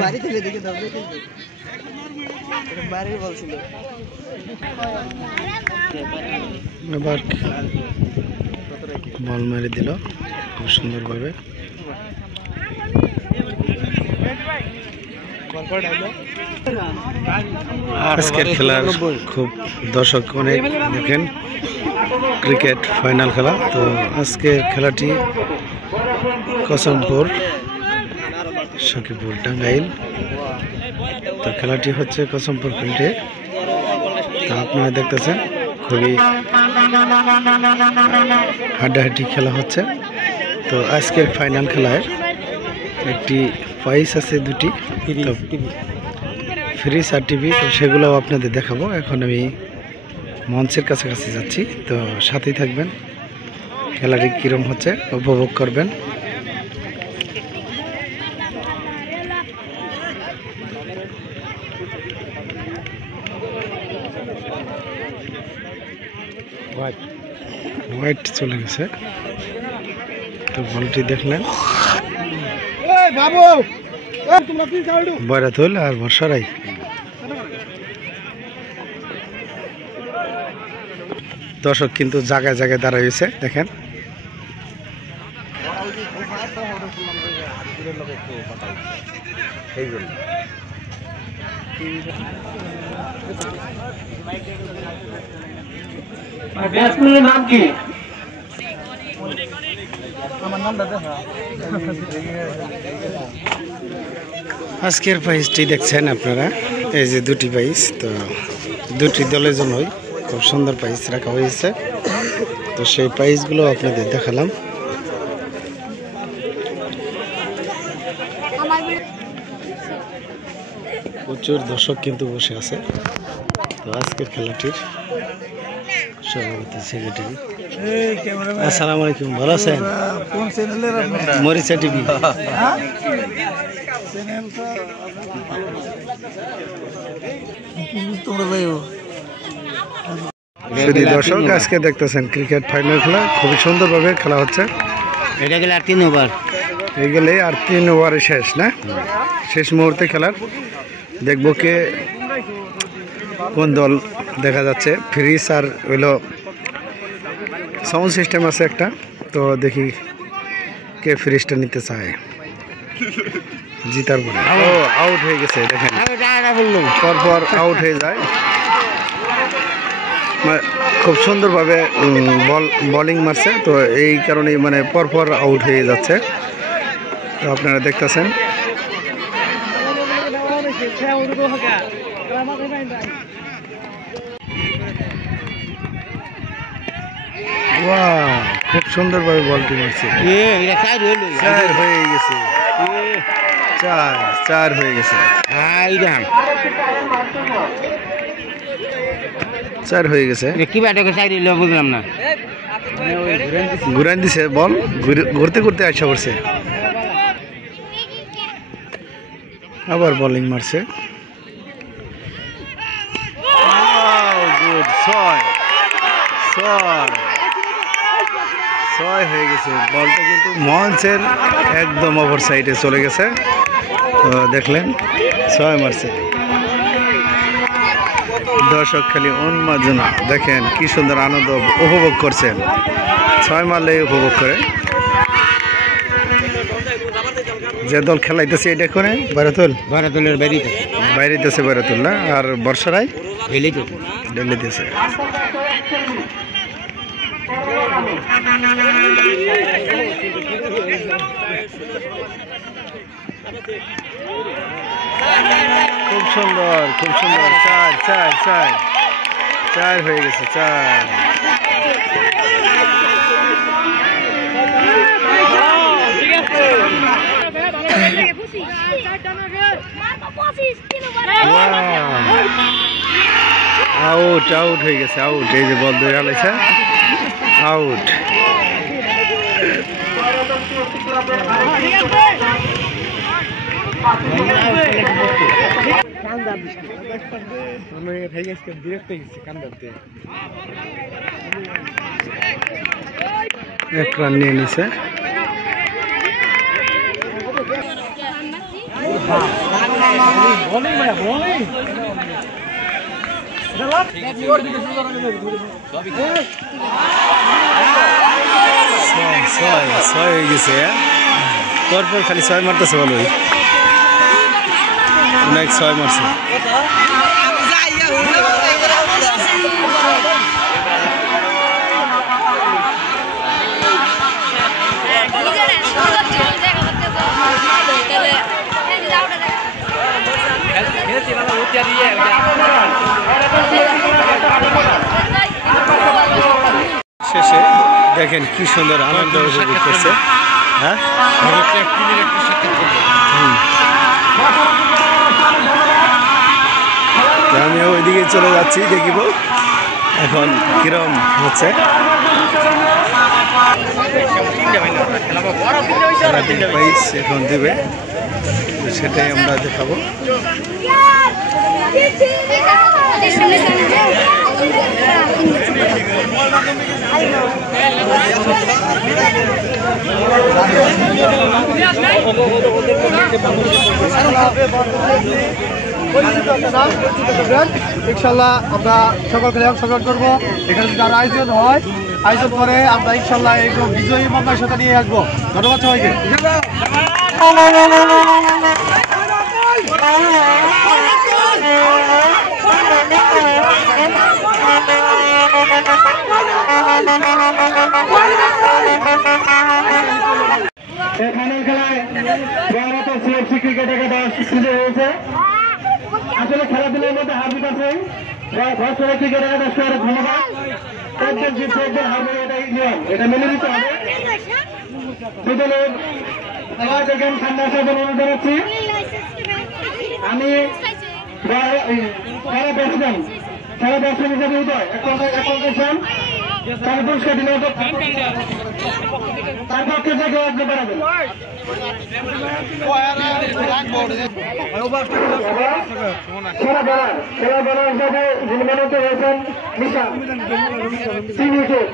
বাড়ি থেকে দেখে দাও বাড়ির বলছিল এবার বল মেরে দিল খুব সুন্দরভাবে। আজকের খেলার খুব দর্শক অনেক দেখেন, ক্রিকেট ফাইনাল খেলা। তো আজকের খেলাটি কসমপুর সখীপুর টাঙ্গাইল। তো খেলাটি হচ্ছে কসমপুর ফিল্ডে। তো আপনারা দেখতেছেন খুবই হাড্ডাহাড্ডি খেলা হচ্ছে। তো আজকের ফাইনাল খেলায় একটি প্রাইজ আছে, দুটি ফ্রিজ আর টিভি। তো সেগুলোও আপনাদের দেখাবো। এখন আমি মঞ্চের কাছাকাছি যাচ্ছি, তো সাথেই থাকবেন, খেলাটি কীরকম হচ্ছে উপভোগ করবেন। হোয়াইট চলে গেছে। তো বলটি দেখলেন বয়রাতুল আর বর্ষারাই। দর্শক কিন্তু জায়গায় জায়গায় দাঁড়াইছে দেখেন। ব্যাটসম্যানের নাম কি? আজকের প্রাইজটি দেখছেন আপনারা, এই যে দুটি প্রাইজ। তো দুটি দলের জন্যই খুব সুন্দর প্রাইজ রাখা হয়েছে। তো সেই প্রাইজগুলো আপনাদের দেখালাম। প্রচুর দর্শক কিন্তু বসে আছে। তো আজকের খেলাটির সভাপতি সেক্রেটারি, আসসালামু আলাইকুম, ভালো আছেন? মরিচা টিভি। দর্শক আজকে দেখতেছেন ক্রিকেট ফাইনাল খেলা, খুবই সুন্দরভাবে খেলা হচ্ছে। এটা গেলে আর 3 ওভার, এই গেলে আর 3 ওভারে শেষ না, শেষ মুহূর্তে খেলার। দেখবো কে কোন দল দেখা যাচ্ছে। ফ্রিজ আর হইলো সাউন্ড সিস্টেম আছে একটা, তো দেখি কে ফ্রিজটা নিতে চায় জিতার পরে। ও আউট হয়ে গেছে দেখেন, পরপর আউট হয়ে যায়। খুব সুন্দরভাবে বোলিং মারছে, তো এই কারণেই মানে পরপর আউট হয়ে যাচ্ছে। তো আপনারা দেখতেছেন খুব সুন্দরভাবে বলটি মারছে। চার হয়ে গেছে, চার হয়ে গেছে, চার হয়ে গেছে। কি ব্যাটকে চাই দিল বুঝলাম না, ঘুরান দিছে বল, ঘুরতে ঘুরতে আশা করছে, আবার বোলিং মারছে। ছয় হয়ে গেছে। বলটা কিন্তু মঞ্চের একদম ওভার সাইডে চলে গেছে। তো দেখলেন 6 মারছে। দর্শক খালি উন্মাদনা দেখেন, কি সুন্দর আনন্দ উপভোগ করছেন। 6 মারলেই উপভোগ করে। যে দল খেলাইতেছে এটা করে ভারতের বাইরেতেছে বারাতুল না, আর বর্ষারাই দিল্লিতেছে। খুব সুন্দর, খুব সুন্দর। চার হয়ে গেছে, 4। আউট হয়ে গেছে, আউট। এই যে বল ধরে হালাইছে, আউট। এক রান নিয়ে নিছে। ছয় হয়ে গেছে, পরপর খালি ছয় মারতেছে, ভালোই অনেক ছয় মারছে। শেষে দেখেন কি সুন্দর আনন্দ উপভোগ করছে। হ্যাঁ, আমি ওইদিকে চলে যাচ্ছি, দেখিব এখন কিরম হচ্ছে। এখন দেবে, সেটাই আমরা দেখাবো। ইনশাল্লাহ আমরা সকলকে অংশগ্রহণ করবো। এখানে যারা আয়োজন করে আমরা ইনশাল্লাহ এই বিজয়ী মামলার সাথে নিয়ে আসবো। ধন্যবাদ সবাইকে। ফাইনাল খেলায় সিএফসি ক্রিকেট একাদশ বিজয়ী হয়েছে। আসলে খেলাধুলার মধ্যে হার জিত আছে। ক্রিকেট একাদশকে অনেক ধন্যবাদ। একজন জিতছে, একজন হারবে, এটাই নিয়ম, এটা মেনে নিতে হবে। দুদলের খেলা দেখেন ঠান্ডা আসার জন্য অনুরোধ জানাচ্ছি। আমি খেলা ব্যাটসম্যান হিসেবে উদয় এখন তার পুরস্কার দিলে তার পক্ষে থেকে আসতে পারবেন। খেলা বলার হিসাবে যিনি মনোনীত হয়েছেন নিশা 3 উইকেট।